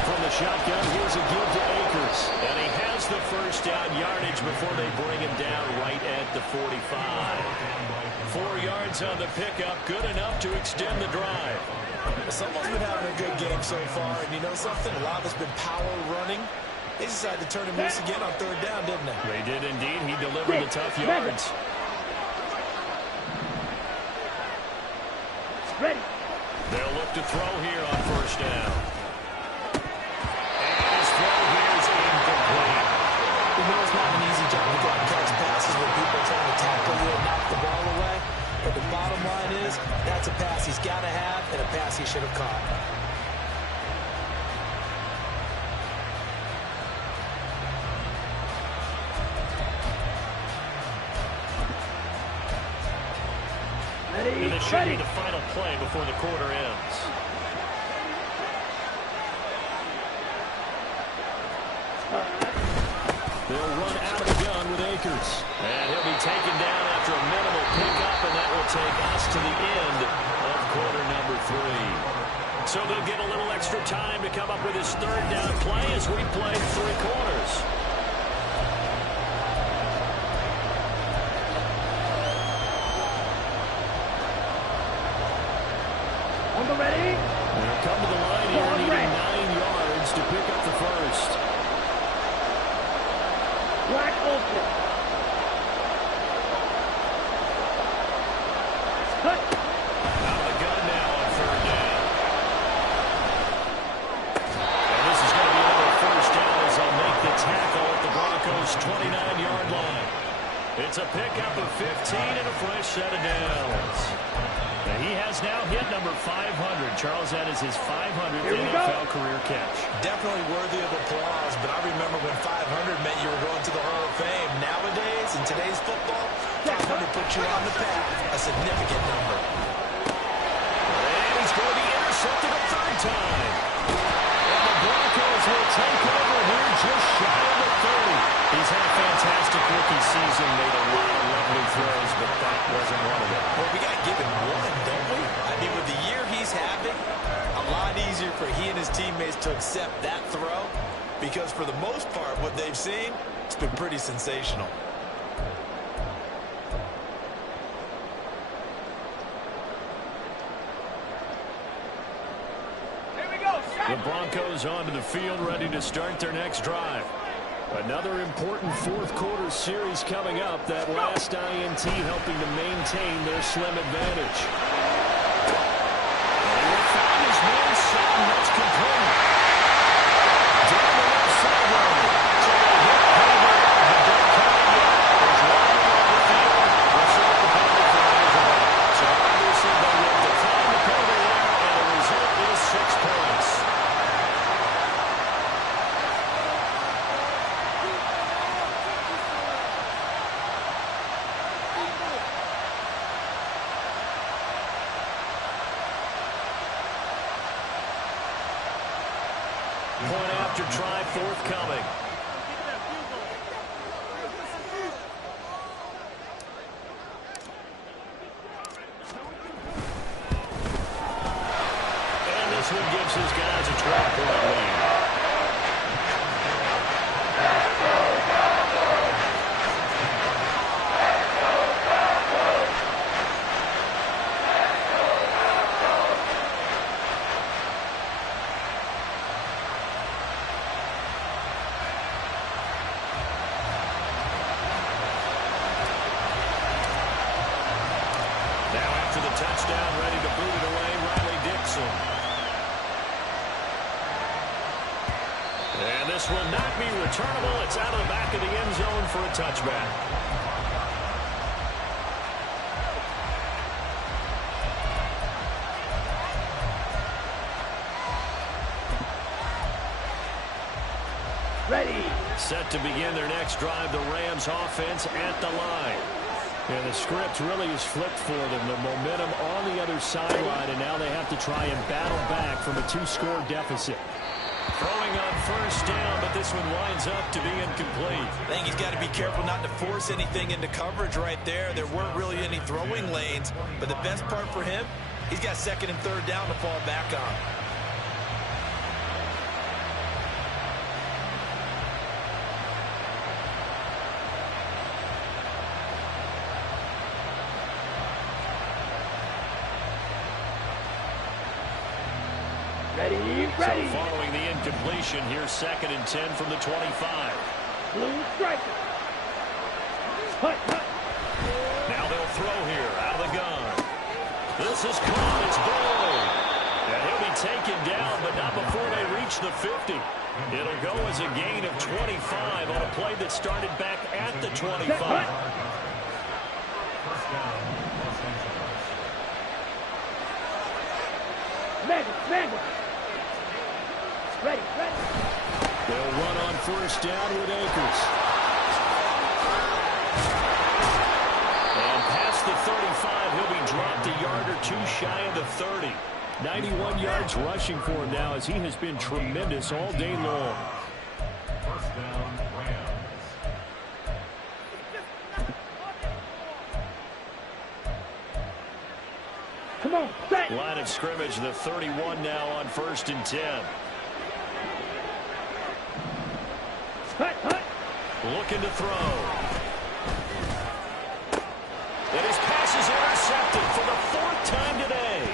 From the the shotgun. Here's a give to Akers. And he has the first down yardage before they bring him down right at the 45. 4 yards on the pickup. Good enough to extend the drive. Someone's been having a good game so far. And you know something? A lot of it's been power running. They decided to turn him loose again on 3rd down, didn't they? They did indeed. He delivered the tough yards. Ready. They'll look to throw here on 1st down. And his throw here is incomplete. You know it's not an easy job to go out and catch passes when people are trying to tackle you and knock the ball away. But the bottom line is, that's a pass he's got to have and a pass he should have caught. And this should be the final play before the quarter ends. They'll run out of the gun with Akers. And he'll be taken down after a minimal pickup, and that will take us to the end of quarter number 3. So they'll get a little extra time to come up with his 3rd down play as we play 3 quarters. Ready? They'll come to the line here, needing 9 yards to pick up the first. Black open. Cut. Out of the gun now on 3rd down. And this is going to be another 1st down as they'll make the tackle at the Broncos' 29-yard line. It's a pickup of 15 and a fresh set of downs. He has now hit number 500. Charles, that is his 500th NFL career catch. Definitely worthy of applause, but I remember when 500 meant you were going to the Hall of Fame. Nowadays, in today's football, 500 puts you on the path, a significant number. And he's going to be intercepted a 3rd time. And the Broncos will take over here just shy of the 30. He's had a fantastic rookie season, made a lot of lovely throws, but that wasn't one of them. Well, we got to give him one, don't we? I mean, with the year he's having, a lot easier for he and his teammates to accept that throw, because for the most part, what they've seen, it's been pretty sensational. The Broncos onto the field, ready to start their next drive. Another important 4th quarter series coming up. That last INT helping to maintain their slim advantage. They will find his man Sutton. That's complete. Down the left sideline. So they hit Haber. But don't count it yet. There's one on the field. We'll see what the penalty flag is about. So obviously they will decline the penalty there, and the result is 6 points. Point after try forthcoming. And this one gives his guys a 12-point lead. After the touchdown, ready to boot it away, Riley Dixon. And this will not be returnable. It's out of the back of the end zone for a touchback. Ready. Set to begin their next drive, the Rams offense at the line. And the script really is flipped for them. The momentum on the other sideline, and now they have to try and battle back from a 2-score deficit. Throwing on 1st down, but this one winds up to be incomplete. I think he's got to be careful not to force anything into coverage right there. There weren't really any throwing lanes, but the best part for him, he's got 2nd and 3rd down to fall back on. Ready, So ready. following the incompletion, here's 2nd and 10 from the 25. Blue striker. Hut, hut. Now they'll throw here out of the gun. This is caught. It's Boyd. And he'll be taken down, but not before they reach the 50. It'll go as a gain of 25 on a play that started back at the 25. First down, Los Angeles. Mega. Ready, ready. They'll run on first down with Akers. And past the 35, he'll be dropped a yard or two shy of the 30. 91 yards rushing for him now as he has been tremendous all day long. First down, Rams. Come on, set. Line of scrimmage, the 31 now on 1st and 10. Hut, hut. Looking to throw. And his pass is intercepted for the 4th time today.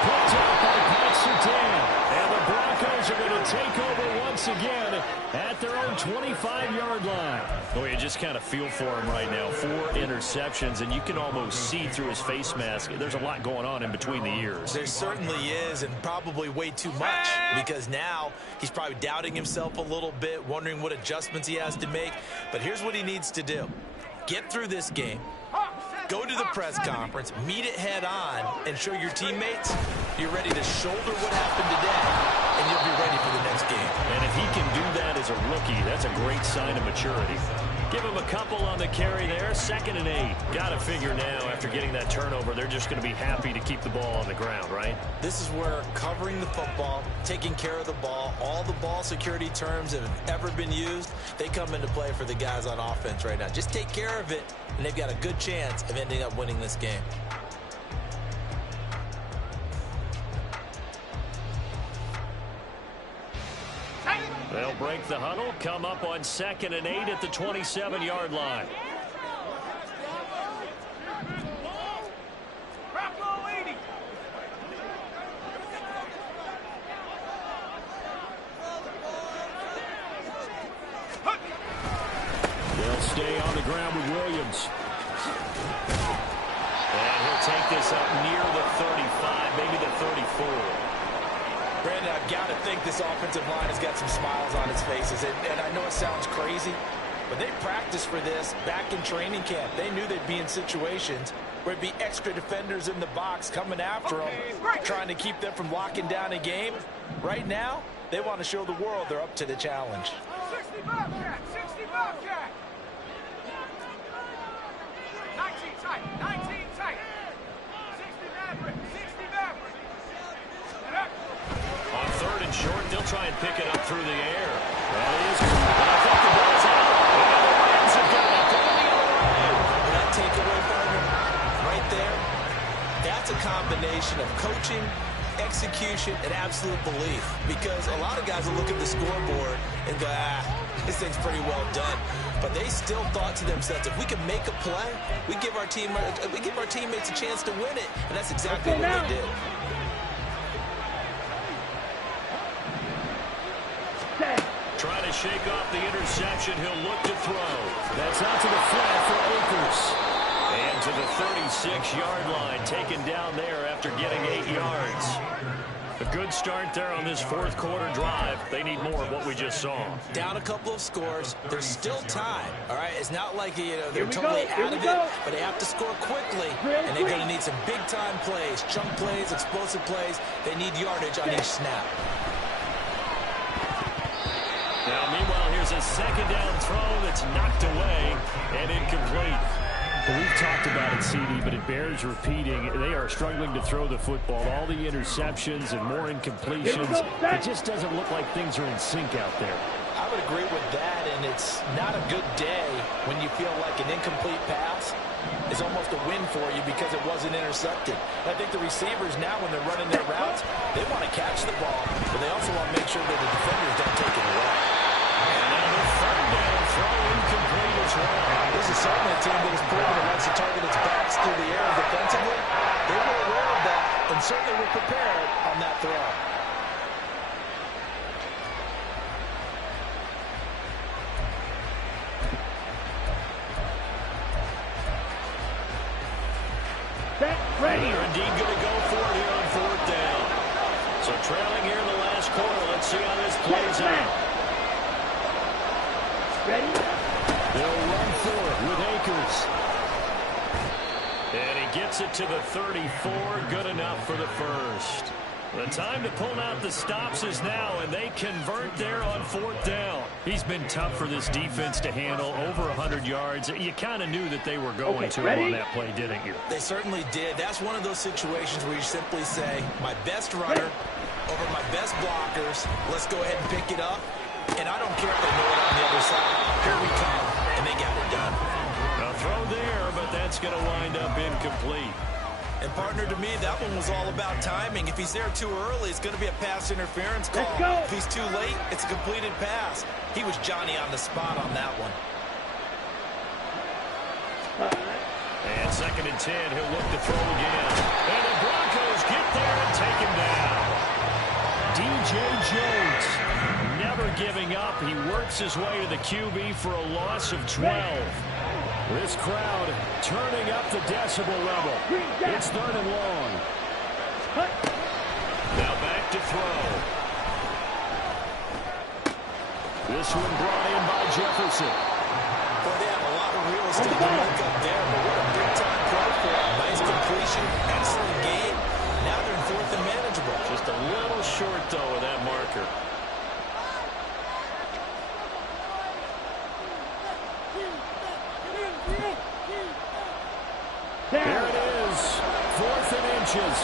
Picked up by Pat Surtain. And the Broncos are going to take over once again at their own 25-yard line. Well, you just kind of feel for him right now. 4 interceptions, and you can almost see through his face mask. There's a lot going on in between the ears. There certainly is, and probably way too much, because now he's probably doubting himself a little bit, wondering what adjustments he has to make. But here's what he needs to do. Get through this game. Go to the press conference, meet it head on, and show your teammates you're ready to shoulder what happened today, and you'll be ready for the next game. And if he can do that as a rookie, that's a great sign of maturity. Give him a couple on the carry there. 2nd and 8. Got to figure now, after getting that turnover, they're just going to be happy to keep the ball on the ground, right? This is where covering the football, taking care of the ball, all the ball security terms that have ever been used, they come into play for the guys on offense right now. Just take care of it, and they've got a good chance of ending up winning this game. They'll break the huddle, come up on 2nd and 8 at the 27-yard line. They'll stay on the ground with Williams. And he'll take this up near the 35, maybe the 34. Brandon, I've got to think this offensive line has got some smiles on its faces. And I know it sounds crazy, but they practiced for this back in training camp. They knew they'd be in situations where it'd be extra defenders in the box coming after them, trying to keep them from locking down a game. Right now, they want to show the world they're up to the challenge. 60 Bobcat! 60 Bobcat! 19 tight! 19 tight! 60 Maverick! 60 Maverick! On 3rd and short, they'll try and pick it up through the air. That is correct. I think the ball's out. And the Rams have got it going the other way. That takeaway, partner, right there, that's a combination of coaching, execution, and absolute belief. Because a lot of guys will look at the scoreboard and go, this thing's pretty well done. But they still thought to themselves, if we can make a play, we give our teammates a chance to win it. And that's exactly what they did. Trying to shake off the interception. He'll look to throw. That's out to the flat for Akers. And to the 36-yard line, taken down there after getting 8 yards. A good start there on this 4th quarter drive. They need more of what we just saw. Down a couple of scores. There's still time, all right? It's not like, they're we totally go, out of it, but they have to score quickly, and they're going to need some big-time plays, chunk plays, explosive plays. They need yardage on each snap. Now, meanwhile, here's a 2nd down throw that's knocked away and incomplete. Well, we've talked about it, CD, but it bears repeating. They are struggling to throw the football. All the interceptions and more incompletions. It just doesn't look like things are in sync out there. I would agree with that, and it's not a good day when you feel like an incomplete pass is almost a win for you because it wasn't intercepted. I think the receivers now, when they're running their routes, they want to catch the ball, but they also want to make sure that the defenders don't take it away. And now the 3rd down throw incomplete as well. This is certainly a team that has proven it wants to target its backs through the air and defensively. They were aware of that and certainly were prepared on that throw. for it with Akers. And he gets it to the 34. Good enough for the first. The time to pull out the stops is now, and they convert there on 4th down. He's been tough for this defense to handle, over 100 yards. You kind of knew that they were going to him on that play, didn't you? They certainly did. That's one of those situations where you simply say, my best runner over my best blockers. Let's go ahead and pick it up. And I don't care if they know it on the other side. Here we come, and they got it done. A throw there, but that's going to wind up incomplete. And, partner, to me, that one was all about timing. If he's there too early, it's going to be a pass interference call. Let's go. If he's too late, it's a completed pass. He was Johnny on the spot on that one. And 2nd and 10, he'll look to throw again. And the Broncos get there and take him down. DJ Jones never giving up. He works his way to the QB for a loss of 12. This crowd turning up the decibel level. It's 3rd and long. Now back to throw. This one brought in by Jefferson. Boy, they have a lot of real estate to make up there, but what a big-time play for him. Nice completion, excellent game. Now they're in 4th and manageable. Just a little short, though, of that marker. There it is. 4th and inches.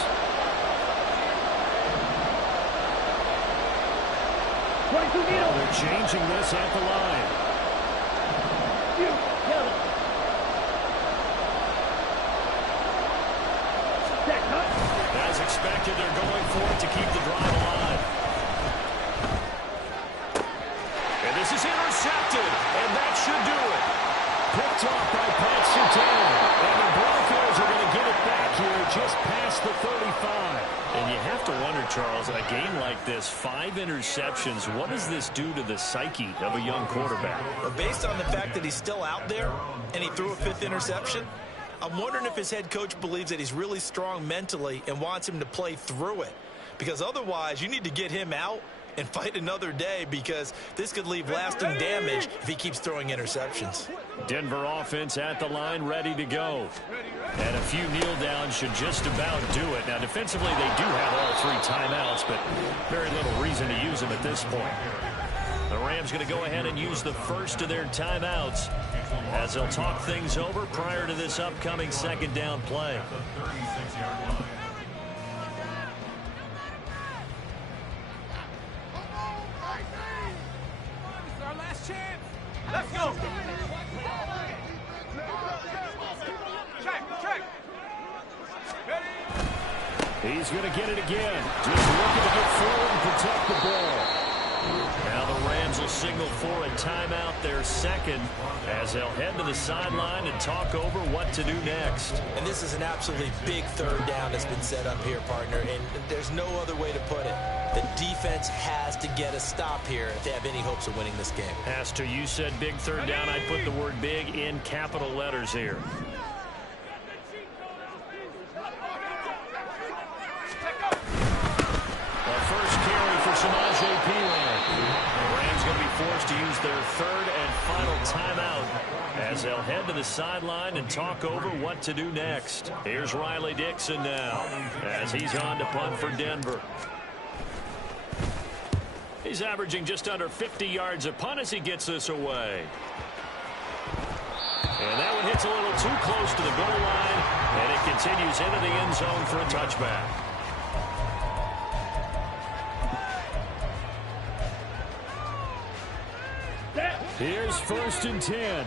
22 needle. They're changing this at the line. As expected, they're going for it to keep the drive alive. And this is intercepted, and that should do it. Picked off by Pat Surtain. And the Broncos are going to get it back here just past the 35. And you have to wonder, Charles, a game like this, 5 interceptions, what does this do to the psyche of a young quarterback? But based on the fact that he's still out there and he threw a 5th interception, I'm wondering if his head coach believes that he's really strong mentally and wants him to play through it. Because otherwise, you need to get him out and fight another day, because this could leave lasting damage if he keeps throwing interceptions. Denver offense at the line, ready to go. And a few kneel downs should just about do it. Now, defensively, they do have all 3 timeouts, but very little reason to use them at this point. The Rams going to go ahead and use the first of their timeouts as they'll talk things over prior to this upcoming 2nd down play. The 36-yard line. Our last chance. Let's go. Check. Ready? He's going to get it again. Just looking to get forward and protect the ball. Now the Rams will signal for a timeout, their 2nd, as they'll head to the sideline and talk over what to do next. And this is an absolutely big 3rd down that's been set up here, partner, and there's no other way to put it. The defense has to get a stop here if they have any hopes of winning this game. As to you said big 3rd down, I'd put the word big in capital letters here. The first carry for Samaje Perine. The Rams going to be forced to use their 3rd and final timeout as they'll head to the sideline and talk over what to do next. Here's Riley Dixon now as he's on to punt for Denver. He's averaging just under 50 yards a punt as he gets this away. And that one hits a little too close to the goal line, and it continues into the end zone for a touchback. Here's 1st and 10.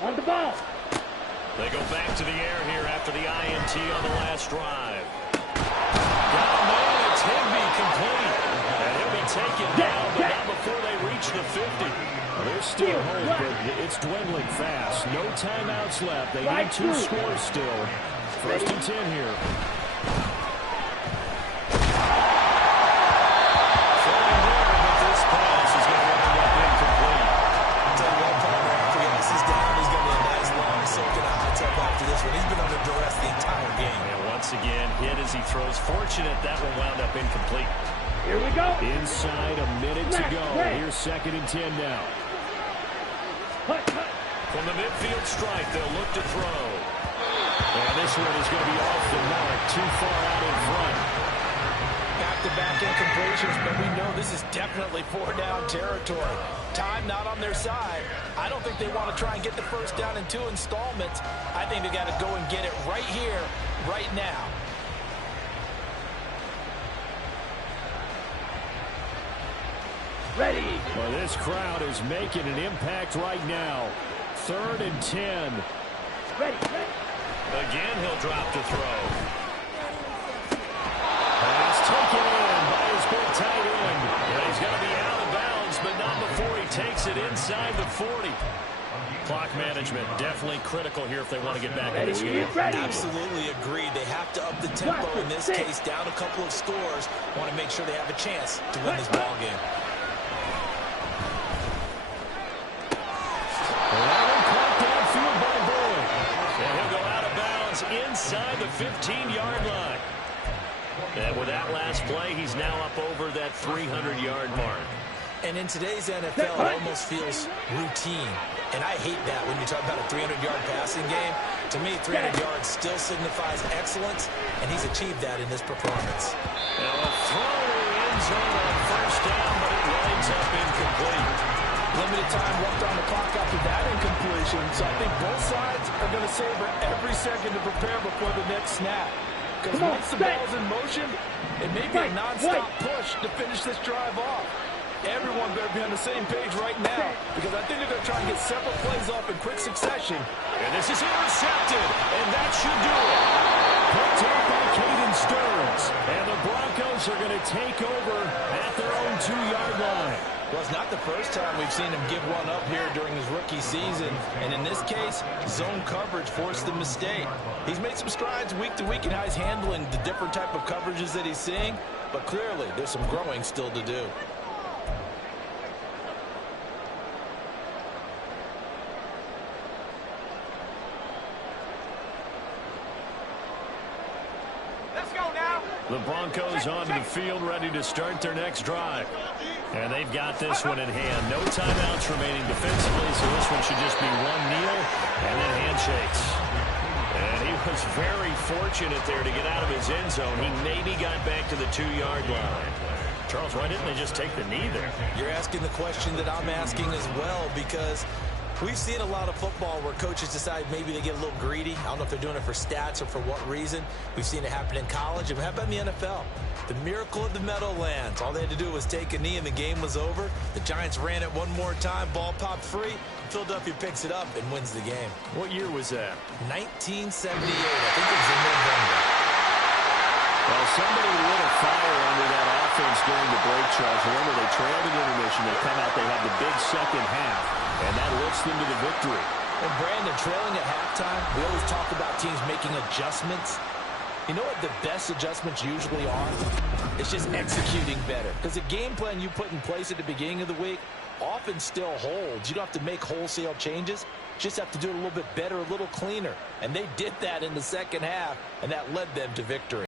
On the ball. They go back to the air here after the INT on the last drive. Got a man, it's Higbee complete. And he'll be taken down, but not before they reach the 50. There's still hope, but it's dwindling fast. No timeouts left. They need 2 scores still. 1st and 10 here. Again, hit as he throws. Fortunate that one wound up incomplete. Here we go. Inside a minute to go. Here's 2nd and 10 now. From the midfield stripe, they'll look to throw. And this one is going to be off the mark, too far out in front. Back-to-back incompletions, but we know this is definitely four-down territory. Time not on their side. I don't think they want to try and get the first down in 2 installments. I think they got to go and get it right here, right now. Ready. Well, this crowd is making an impact right now. 3rd and 10. Ready. Again, he'll drop to throw. And it's taken in by his big tight end. And he's going to be out of bounds, but not before he takes it inside the 40. Clock management definitely critical here if they want to get back in this game. Absolutely agreed. They have to up the tempo in this case, down a couple of scores. Want to make sure they have a chance to win this ball game. Inside the 15-yard line. And with that last play, he's now up over that 300-yard mark. And in today's NFL, it almost feels routine. And I hate that when you talk about a 300-yard passing game. To me, 300 yards still signifies excellence, and he's achieved that in this performance. Now a throw to the end zone on first down, but it winds up incomplete. Limited time left on the clock after that incompletion, so I think both sides are going to savor every second to prepare before the next snap. Because once the ball's in motion, it may be a nonstop push to finish this drive off. Everyone better be on the same page right now, because I think they're going to try and get several plays off in quick succession. And this is intercepted, and that should do it. Picked up by Caden Stearns. And the Broncos are going to take over at their own 2-yard line. Well, it's not the first time we've seen him give one up here during his rookie season. And in this case, zone coverage forced the mistake. He's made some strides week to week in how he's handling the different type of coverages that he's seeing. But clearly, there's some growing still to do. Let's go now. The Broncos onto the field, ready to start their next drive. And they've got this one in hand. No timeouts remaining defensively, so this one should just be one kneel and then handshakes. And he was very fortunate there to get out of his end zone. He maybe got back to the 2-yard line. Charles, why didn't they just take the knee there? You're asking the question that I'm asking as well, because we've seen a lot of football where coaches decide maybe they get a little greedy. I don't know if they're doing it for stats or for what reason. We've seen it happen in college. And how about in the NFL? The miracle of the Meadowlands. All they had to do was take a knee and the game was over. The Giants ran it one more time. Ball popped free. Philadelphia picks it up and wins the game. What year was that? 1978. I think it was in November. Well, somebody lit a fire under that offense during the break, Charles. Remember, they trailed in intermission. They come out, they have the big second half, and that lifts them to the victory. And Brandon, trailing at halftime, we always talk about teams making adjustments. You know what the best adjustments usually are? It's just executing better. Because the game plan you put in place at the beginning of the week often still holds. You don't have to make wholesale changes. You just have to do it a little bit better, a little cleaner. And they did that in the second half, and that led them to victory.